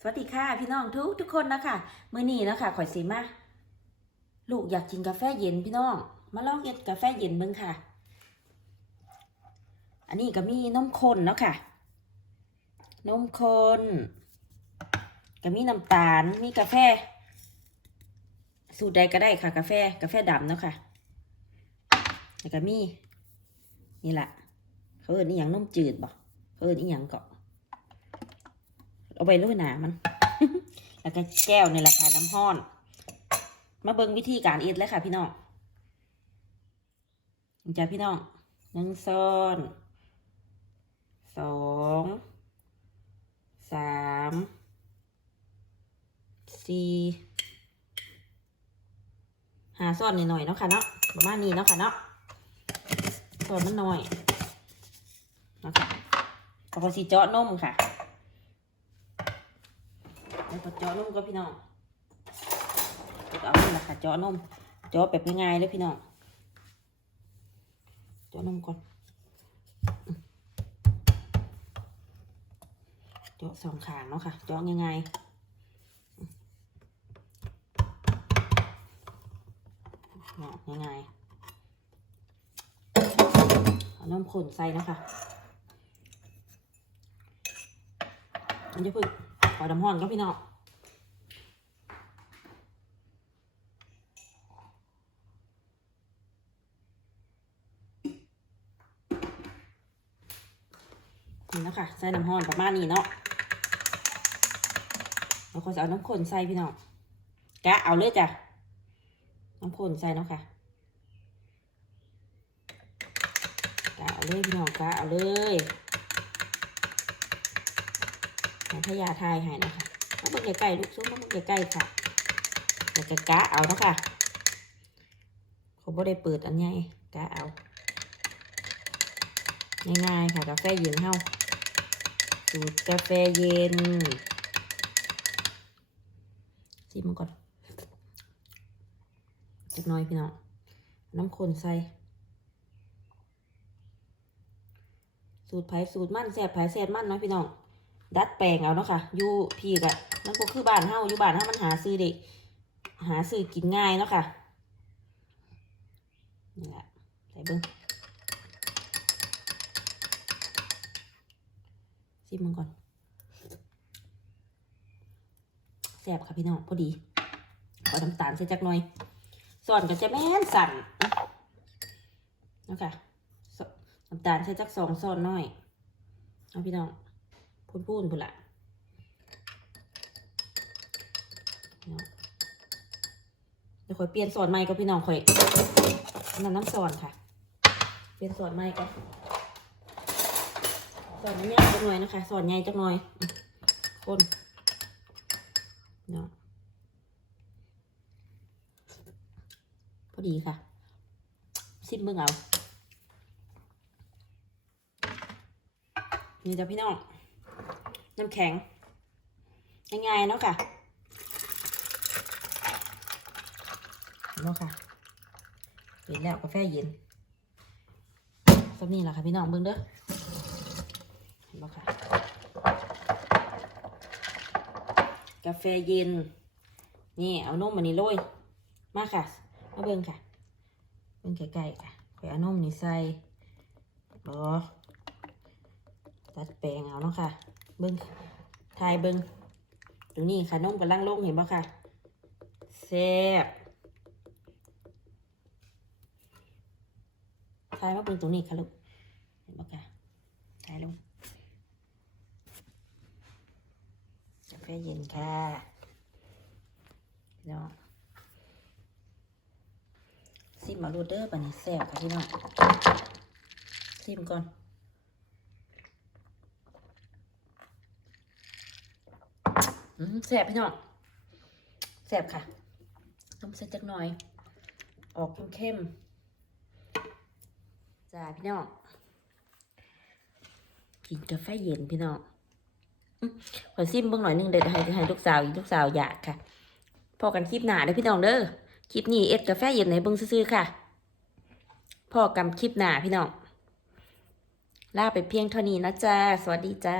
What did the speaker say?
สวัสดีค่ะพี่น้องทุกทุกคนนะคะมื้อนี้นะคะข่อยสิมาลูกอยากกินกาแฟเย็นพี่น้อง มาลองเฮ็ดกาแฟเย็นเบิ่งค่ะ อันนี้ก็มีนมข้นเนาะค่ะ นมข้นก็มีน้ำตาลมีกาแฟ สูตรใดก็ได้ค่ะ กาแฟกาแฟดำเนาะค่ะแล้วก็มีนี่แหละเขาเอิ้นอีหยังนมจืดบ่เขาเอิ้นอีหยังเกาะ เอาไปลุยหนามัน แล้วก็แก้วในราคาน้ำห้อน มาเบิ่งวิธีการเอ็ดเลยค่ะพี่น้องจ้ะพี่น้องหนึ่งซ้อนสองสามสี่หาซ้อนหน่อยๆเนาะค่ะเนาะประมาณนี้เนาะค่ะเนาะซ้อนมันหน่อยเนาะค่ะแล้วก็สีเจาะนมค่ะ แล้วก็เจาะนมก็พี่น้องก็เอานี่แหละค่ะเจาะนมเจาะแบบง่ายๆเลยพี่น้องเจาะนมก่อนเจาะสองขางเนาะค่ะเจาะง่ายๆอืมเนาะง่ายๆเอาน้ำข้นใส่นะคะมันจะพึ่งปล่อยน้ำห้อนก็พี่น้อง นี่เนาะค่ะใส่น้ำห้อนประมาณนี้เนาะเราก็จะเอาน้ำข้นใส่พี่น้องกะเอาเลยจ้ะน้ำข้นใส่เนาะค่ะกะเอาเลยพี่น้องกะเอาเลยให้พยาทายให้นะคะมาเบิ่งใกล้ๆลูกซุ้มมาเบิ่งใกล้ๆค่ะแล้วก็กะเอาเนาะค่ะเขาบ่ได้เปิดอันใหญ่กะเอาง่ายๆค่ะกาแฟเย็นเฮา สูตรกาแฟเย็นชิมมันก่อนเจักน่อยพี่น้องน้ำข้นใส่ สูตรไผ่สูตรมั่นแสบไผ่แสบมั่นเนาะพี่น้อง ดัดแปลงเอาเนาะค่ะอยู่พี่กะมันก็คือบ้านเฮาอยู่บ้านเฮามันหาซื้อเด็กหาซื้อกินง่ายเนาะค่ะนี่แหละใส่เบิ้งิมมันก่อนแซ่บค่ะพี่น้องพอดีขอน้ำตาลใส่จักหน่อยส่วนก็จะแม่นสั่นนะค่ะน้ำตาลใส่จักสองส่วนน้อยเอาพี่น้องพูนพูนพูนละเดี๋ยวค่อยเปลี่ยนสอนใหม่ก็พี่น้องค่อยน้ำน้ำสอนค่ะ เปลี่ยนสอนใหม่ก็ สอนใหญ่จักหน่อยนะคะ สอนใหญ่จักหน่อย คนเนาะพอดีค่ะซิมเบิ่งเอานี่จ้ะพี่น้อง น้ำแข็งง่ายๆเนาะค่ะเนาะค่ะเย็นแล้วกาแฟเย็นสำนี่แหละค่ะพี่น้องเบิ่งเด้อ บ่ค่ะ กาแฟเย็น นี่เอานมมันนี่โรย มาค่ะ มาเบิ่งค่ะ เบิ่งใกล้ๆค่ะข่อยเอานมนี่ใส่บอตัดแปลงเอาเนาะค่ะ เบิ้งทายเบิ้งดูนี่ค่ะนมกำลังลงเห็นบ่ค่ะแซ่บทายมาเบิ้งตรงนี้ค่ะลูกเห็นบ่ค่ะทายลงกาแฟเย็นค่ะพี่น้องซิมมาดูเด้อป่ะนี่แซ่บค่ะพี่น้องซิมก่อนอืมแสบพี่น้องแสบค่ะ ต้มเส้นจักหน่อย ออกเข้มๆจ้าพี่น้องกินกาแฟเย็นพี่น้อง ขอซิมเบิ่งหน่อยนึงเดี๋ยวให้ให้ลูกสาวอีกลูกสาวอยากค่ะ พอกันคลิปหน้าเด้อพี่น้องเด้อ คลิปนี้เอ็ดกาแฟเย็นในเบิ่งซื่อๆค่ะ พอกันคลิปหน้าพี่น้อง ลาไปเพียงเท่านี้นะจ้า สวัสดีจ้า